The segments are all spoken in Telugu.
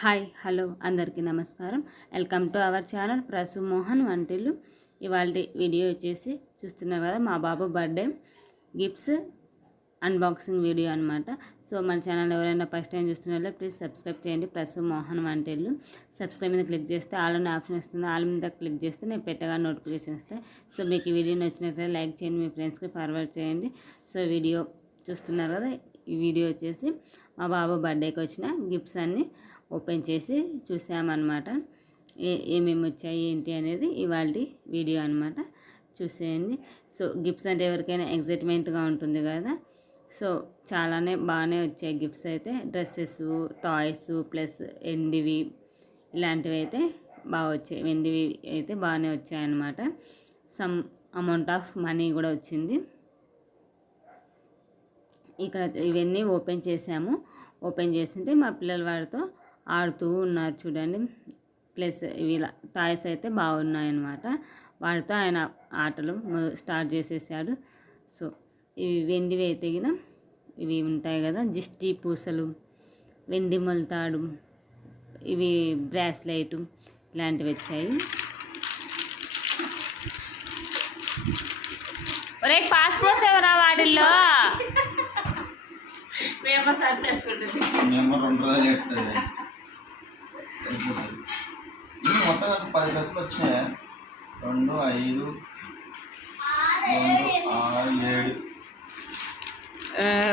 హాయ్ హలో అందరికీ నమస్కారం. Welcome to our channel Prasu Mohan వంటిల్లు. ఇవాళ వీడియో వచ్చేసి చూస్తున్నారు కదా, మా బాబు బర్త్డే గిఫ్ట్స్ అన్బాక్సింగ్ వీడియో అనమాట. సో మన ఛానల్ ఎవరైనా ఫస్ట్ టైం చూస్తున్నట్లే ప్లీజ్ సబ్స్క్రైబ్ చేయండి. ప్రసు మోహన్ వంటిల్లు సబ్స్క్రైబ్ మీద క్లిక్ చేస్తే ఆల్ అనే ఆప్షన్ వస్తుంది. ఆల్ మీద క్లిక్ చేస్తే నేను పెట్టగా నోటిఫికేషన్ వస్తాయి. సో మీకు ఈ వీడియో నచ్చినట్లయితే లైక్ చేయండి, మీ ఫ్రెండ్స్కి ఫార్వర్డ్ చేయండి. సో వీడియో చూస్తున్నారు కదా, ఈ వీడియో వచ్చేసి మా బాబు బర్త్డేకి వచ్చిన గిఫ్ట్స్ అన్నీ ఓపెన్ చేసి చూసామన్నమాట. ఏమేమి వచ్చాయి ఏంటి అనేది ఇవాళ వీడియో అనమాట. చూసేయండి. సో గిఫ్ట్స్ అంటే ఎవరికైనా ఎగ్జైట్మెంట్గా ఉంటుంది కదా. సో చాలానే బాగానే వచ్చాయి గిఫ్ట్స్ అయితే. డ్రెస్సెస్, టాయ్స్ ప్లస్ వెండివి ఇలాంటివి అయితే బాగా వచ్చాయి. వెండివి అయితే బాగానే వచ్చాయన్నమాట. సమ్ అమౌంట్ ఆఫ్ మనీ కూడా వచ్చింది. ఇక్కడ ఇవన్నీ ఓపెన్ చేసాము. ఓపెన్ చేసింటే మా పిల్లల వాడితో ఆడుతూ ఉన్నారు చూడండి. ప్లస్ ఇవి టాయ్స్ అయితే బాగున్నాయన్నమాట. వాడితో ఆయన ఆటలు స్టార్ట్ చేసేసాడు. సో ఇవి వెండివి అయితే గిన ఇవి ఉంటాయి కదా, జిస్టి పూసలు, వెండి మొలతాడు, ఇవి బ్రాస్లైట్ ఇలాంటివి వచ్చాయి. ఒరే పాస్ పోసేవరా వాటిల్లో పేపర్ సర్పేసుకుంటుంది. మేము 2 రోజులు ఎడుతుంది మొత్తం 10 డ్రెస్సులు వచ్చినాయా? 2, 5, 2, 6, 7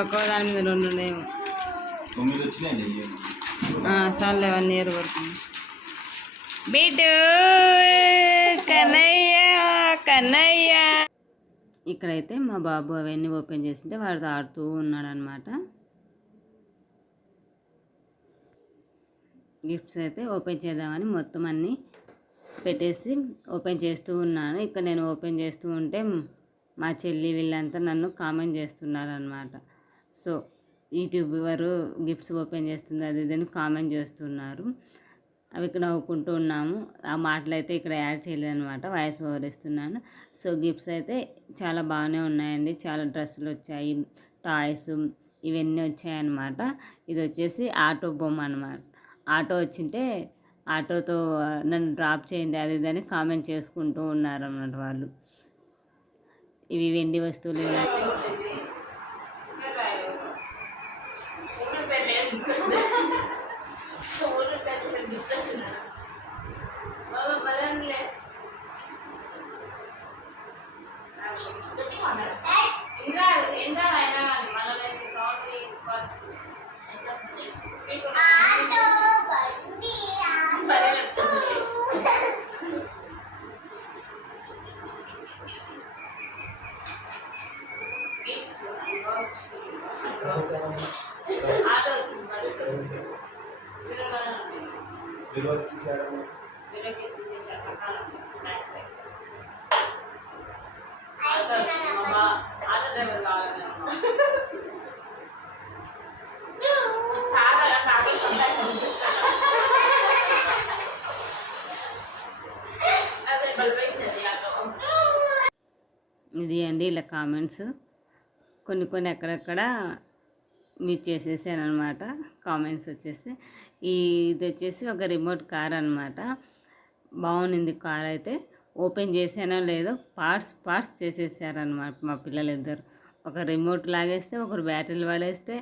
ఒక్కో దాని మీద 2 ఉన్నాయి. 9 వచ్చినాయి. సార్లు 1 ఇయర్ పడుతుంది. బిడ్డు కన్నయ్య కన్నయ్య. ఇక్కడైతే మా బాబు అవన్నీ ఓపెన్ చేసింటే వాడితో ఆడుతూ ఉన్నాడు అనమాట. గిఫ్ట్స్ అయితే ఓపెన్ చేద్దామని మొత్తం అన్నీ పెట్టేసి ఓపెన్ చేస్తూ ఉన్నాను. ఇక్కడ నేను ఓపెన్ చేస్తూ ఉంటే మా చెల్లి వీళ్ళంతా నన్ను కామెంట్ చేస్తున్నారు అనమాట. సో యూట్యూబర్ గిఫ్ట్స్ ఓపెన్ చేస్తుంది అది ఇదని కామెంట్ చేస్తున్నారు. అవి ఇక్కడ నవ్వుకుంటూ ఉన్నాము. ఆ మాటలు అయితే ఇక్కడ యాడ్ చేయలేదన్నమాట, వాయిస్ ఓవర్ ఇస్తున్నాను. సో గిఫ్ట్స్ అయితే చాలా బాగానే ఉన్నాయండి. చాలా డ్రెస్సులు వచ్చాయి, టాయ్స్ ఇవన్నీ వచ్చాయన్నమాట. ఇది వచ్చేసి ఆటో బొమ్మ అనమాట. ఆటో వచ్చింటే ఆటోతో నన్ను డ్రాప్ చేయండి అది ఇదని కామెంట్ చేసుకుంటూ ఉన్నారన్నమాట వాళ్ళు. ఇవి వెండి వస్తువులు. ఇది అండి ఇలా కామెంట్స్ కొన్ని అక్కడక్కడ మీరు చేసేసాను అనమాట. కామెంట్స్ వచ్చేసి ఇది వచ్చేసి ఒక రిమోట్ కార్ అనమాట. బాగుంది కార్ అయితే. ఓపెన్ చేసానో లేదో పార్ట్స్ చేసేసారనమాట మా పిల్లలిద్దరు. ఒక రిమోట్ లాగేస్తే ఒకరు బ్యాటరీలు పడేస్తే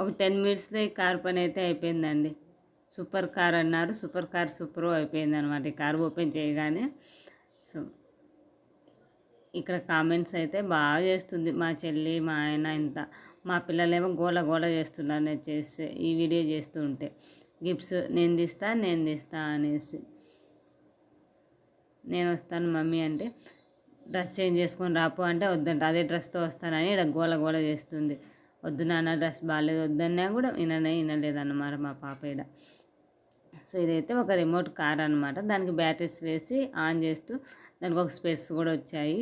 ఒక 10 మినిట్స్లో ఈ కార్ పని అయితే అయిపోయిందండి. సూపర్ కార్ అన్నారు. సూపర్ కార్ సూపర్ అయిపోయింది అనమాట ఈ కార్ ఓపెన్ చేయగానే. సో ఇక్కడ కామెంట్స్ అయితే బాగా చేస్తుంది మా చెల్లి, మా ఆయన. ఇంత మా పిల్లలేమో గోల చేస్తున్నారు నేను చేస్తే ఈ వీడియో చేస్తూ ఉంటే. గిఫ్ట్స్ నేను తీస్తా అనేసి. నేను వస్తాను మమ్మీ అంటే డ్రెస్ చేంజ్ చేసుకొని రాపు అంటే వద్దంట, అదే డ్రెస్తో వస్తానని ఇక్కడ గోల చేస్తుంది. వద్దు నాన్న డ్రెస్ బాగాలేదు వద్దన్నా కూడా వినలేదన్నమాట మా పాప ఇక్కడ. సో ఇదైతే ఒక రిమోట్ కార్ అనమాట. దానికి బ్యాటరీస్ వేసి ఆన్ చేస్తూ దానికి ఒక స్పెట్స్ కూడా వచ్చాయి.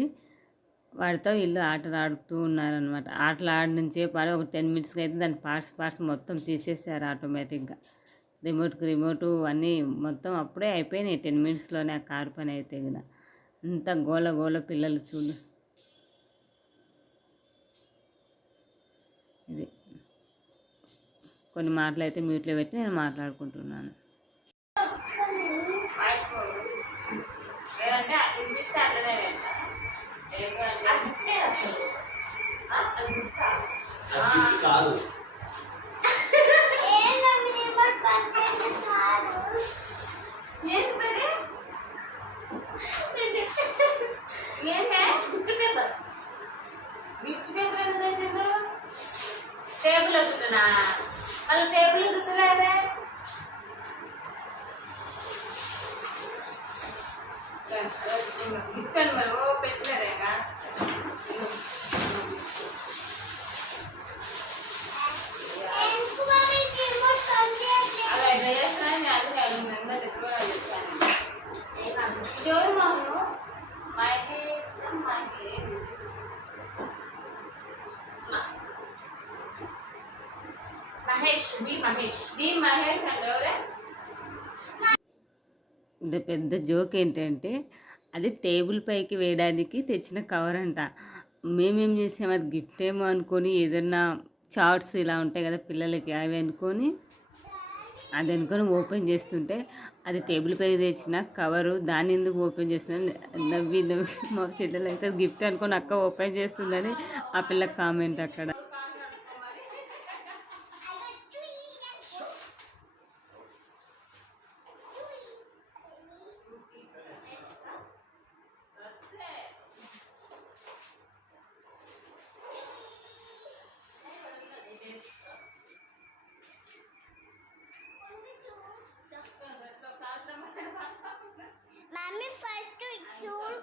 వాడితో వీళ్ళు ఆటలు ఆడుతూ ఉన్నారనమాట. ఆటలు ఆడినుంచే ఒక 10 మినిట్స్కి అయితే దాని పార్ట్స్ మొత్తం తీసేసారు ఆటోమేటిక్గా. రిమోటు అన్నీ మొత్తం అప్పుడే అయిపోయినాయి 10 మినిట్స్లోనే ఆ కారు పని అయితే కదా. అంత గోల పిల్లలు చూడు. ఇది కొన్ని మాటలు అయితే మ్యూట్లో పెట్టి నేను మాట్లాడుకుంటున్నాను. కాదు టేబుల్ వద్దుతున్నా వాళ్ళు టేబుల్ వద్దుతున్నారే గిఫ్ట్ మరి ఓ పెట్టలేరేగా ఇది పెద్ద జోక్ ఏంటంటే అది టేబుల్ పైకి వేయడానికి తెచ్చిన కవర్ అంట. మేమేం చేసాం అది గిఫ్ట్ ఏమో అనుకొని ఏదన్నా చార్ట్స్ ఇలా ఉంటాయి కదా పిల్లలకి అవి అనుకొని అది అనుకొని ఓపెన్ చేస్తుంటే అది టేబుల్ పైకి తెచ్చిన కవరు దాన్ని ఎందుకు ఓపెన్ చేస్తున్నా నవ్వి నవ్వి మా చెల్లెలు అయితే గిఫ్ట్ అనుకొని అక్క ఓపెన్ చేస్తుందని ఆ పిల్ల కామెంట్ అక్కడ. మమ్మీ ఫస్ట్ చూడు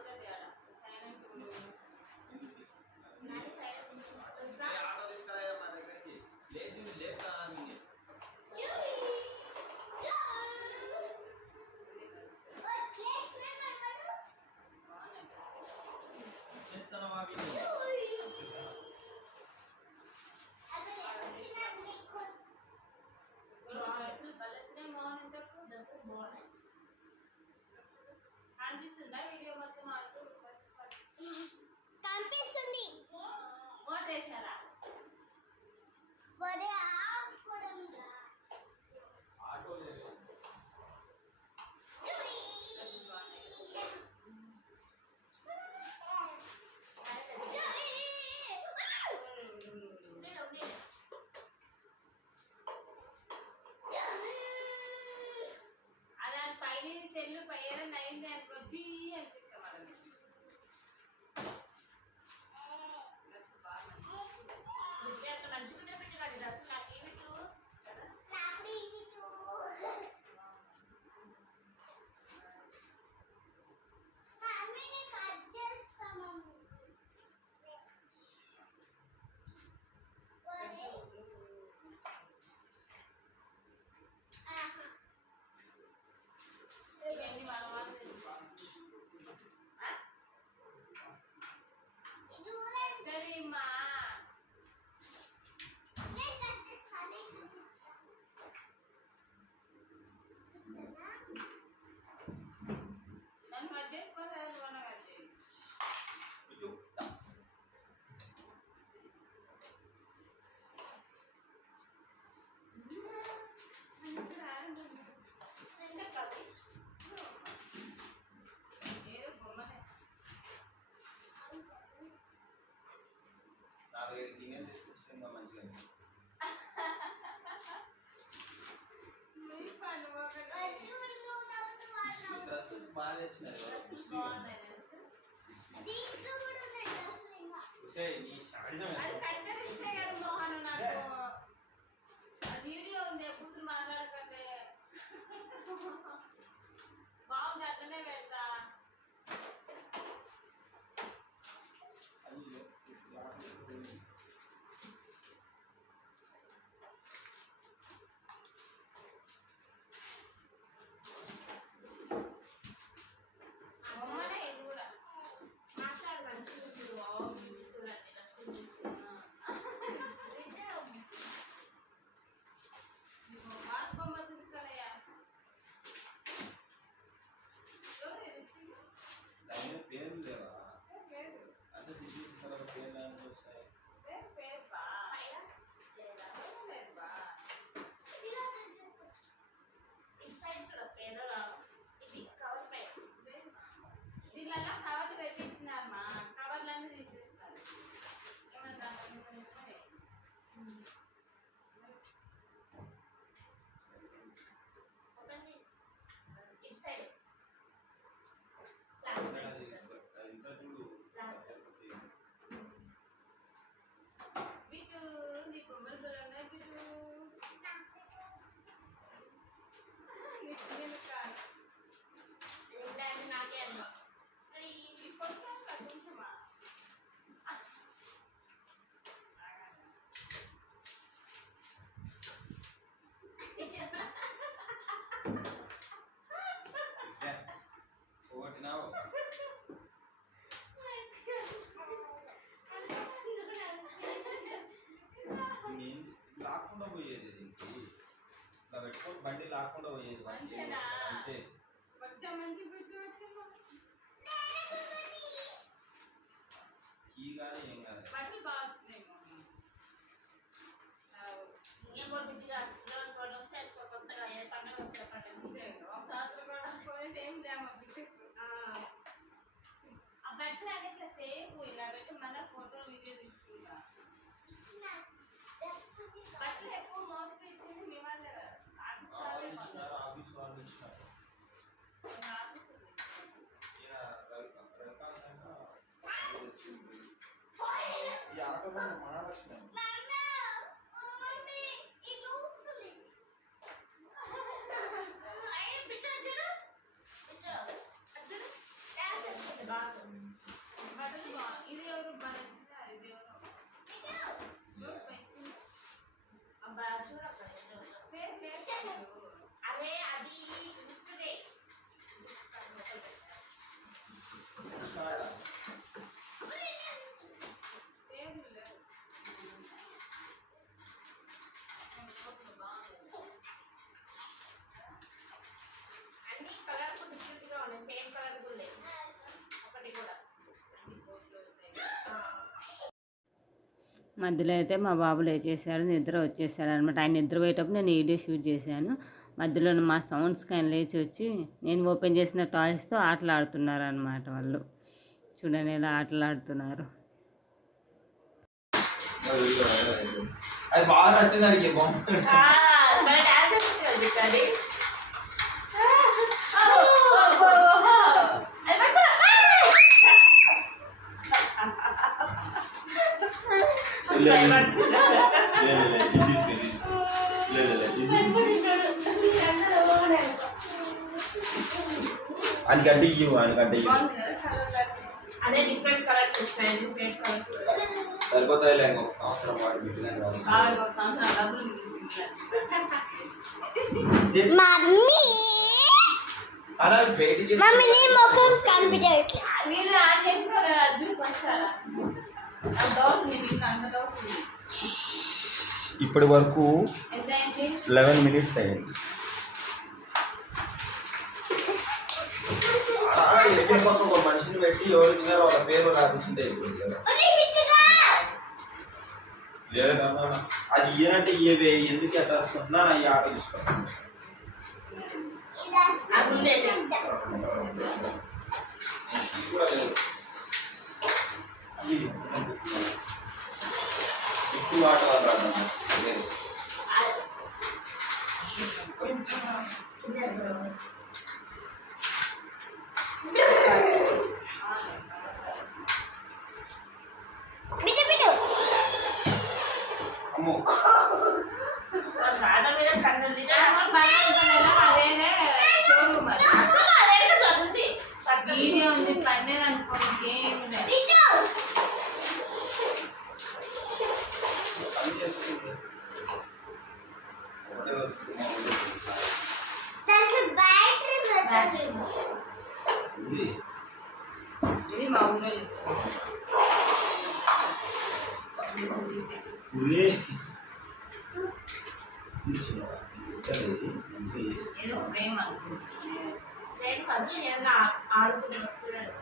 కనిపిస్తుంది ఓటేసారా ఒరే ఆడుకోవడంరా అలా పైన సెల్లు పైన అయింది అనుకోచ్చి అనిపిస్తాం మంచిగా పెట్టాడు డ్రెస్ నాకేమి వీడియో ఉంది ఎప్పుడు మాట్లాడకండి బాగుంది అట్లనే పెడతా అమ్మనే ఇది కూడా మాట్లాడు మంచిగా చూడండి నచ్చింది పోగొట్టినావు. నేను లాక్కుండా పోయేది దీనికి. ఇలా పెట్టుకొని బండి లాక్కుండా పోయేది బండి అంతే. కీ కానీ ఏం కాదు. ఇచ్చినారు, ఆఫీస్ వాళ్ళు ఇచ్చినారు. ఈ ఆటోలో మహాలక్ష్మి మధ్యలో అయితే మా బాబు లేచేసాడు, నిద్ర వచ్చేసాడు అనమాట. ఆయన నిద్రపోయేటప్పుడు నేను వీడియో షూట్ చేశాను. మధ్యలో మా సౌండ్స్కి ఆయన లేచి వచ్చి నేను ఓపెన్ చేసిన టాయ్స్తో ఆటలు ఆడుతున్నారు అనమాట. వాళ్ళు చూడండి ఎలా ఆటలు ఆడుతున్నారు. అది బాగా నచ్చింది బొమ్మ. అది గడ్డి అది గడ్డి సరిపోతాయిలే ఇంకొక సంవత్సరం పాటు పెట్టినా అలా బయటికి ఇప్పటి వరకు 11 minutes అయ్యింది. ఒక మనిషిని పెట్టి ఎవరు ఇచ్చినారో వాళ్ళ పేరు రాపించింది లేదన్నా. అది ఇయ్యనంటే ఇయ్యవే, ఎందుకు ఎట్లా వస్తున్నా ఈ ఆట తీసుకుంటాను. ఎక్కువ ఆట అమ్మో ఇది మా ఊళ్ళో ఏదో ప్రేమ ఆడుకునే వస్తున్నాడు.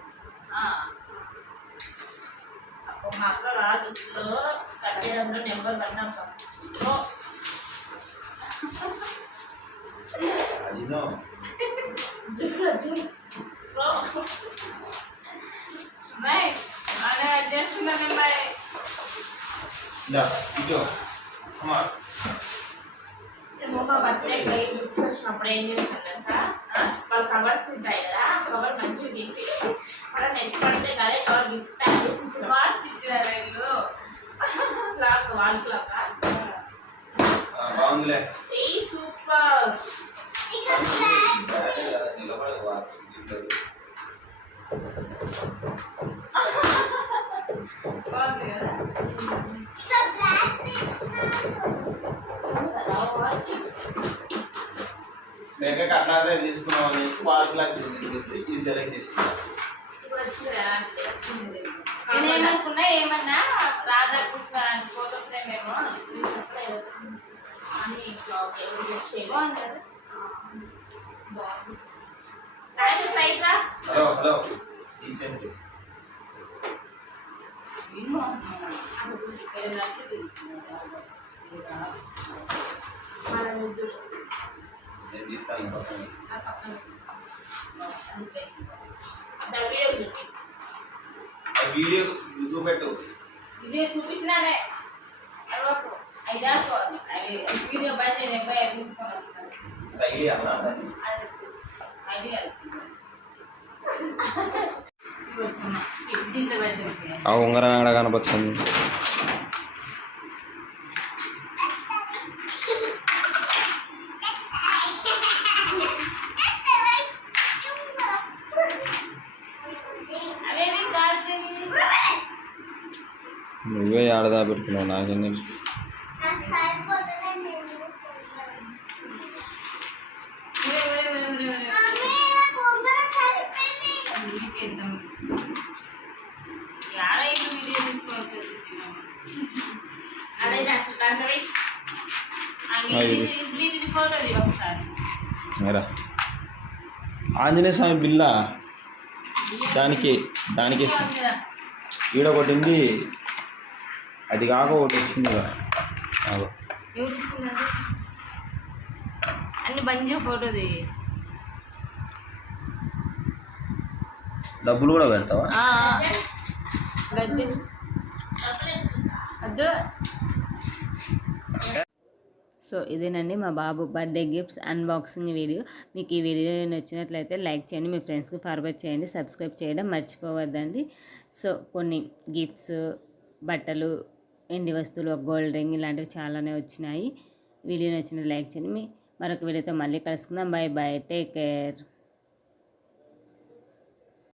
అప్పుడు మా అక్క రాజులో కట్టేదంలో నెంబర్ 1 అక్క బర్త్డే గిఫ్ట్ వచ్చినప్పుడు ఏం చేస్తాను తెలుసా, వాళ్ళ కవర్స్ ఉంటాయి కదా, కవర్ మంచిగా తీసి మన నెక్స్ట్ బర్త్డే కదా కవర్ గిఫ్ట్ ప్యాక్ చేసి ఇచ్చినారు. క్లాక్ వాల్ క్లాక్ బాగుందిలే. సూపర్ బాగుంది కదా. లేక అట్లానే తీసుకున్నాం అనేసి వాళ్ళకి చేసి ఇది సెలెక్ట్ చేసి నేనేమనుకున్నా ఏమన్నా రాధాకృష్ణ ఫోటో ఫ్రేమ్ ఏమో అని హలో హలో రీసెంట్ నేను తీస్తాను ఆ వీడియో చూపెట్టు ఇది చూపించినానే వీడియో బయట నేను తీసుకొని వస్తాను ఐడియా అన్నా ఐడియా దీంట్లో పెట్టి ఆ ఉంగరం ఎక్కడ కనపడుతుంది అవేమి కాదు నువ్వే ఆడదా పెట్టుకున్నావు నాకేం తెలుసు నాకు సరిపోతుందని నేను చూస్తున్నాను. మమ్మీ నాకు ఉంగరం సరిపోయింది. వీడియో తీసుకోవచ్చు అదే దాంట్లో ఫోటో ఒకసారి ఏరా ఆంజనేయ స్వామి బిల్ల దానికి ఈడ ఒకటి ఉంది అది కాక ఒకటి వచ్చింది కదా ఆగో. అన్ని బంద్ ఫోటోది డబ్బులు కూడా పెడతావా గజ్జి అద్దు. సో ఇదేనండి మా బాబు బర్త్డే గిఫ్ట్స్ అన్బాక్సింగ్ వీడియో. మీకు ఈ వీడియో నచ్చినట్లయితే లైక్ చేయండి, మీ ఫ్రెండ్స్కి ఫార్వర్డ్ చేయండి, సబ్స్క్రైబ్ చేయడం మర్చిపోవద్దండి. సో కొన్ని గిఫ్ట్స్, బట్టలు, ఎండి వస్తువులు, గోల్డ్ రింగ్ ఇలాంటివి చాలానే వచ్చినాయి. వీడియో నచ్చినట్టు లైక్ చేయండి. మరొక వీడియోతో మళ్ళీ కలుసుకుందాం. Bye bye, take care.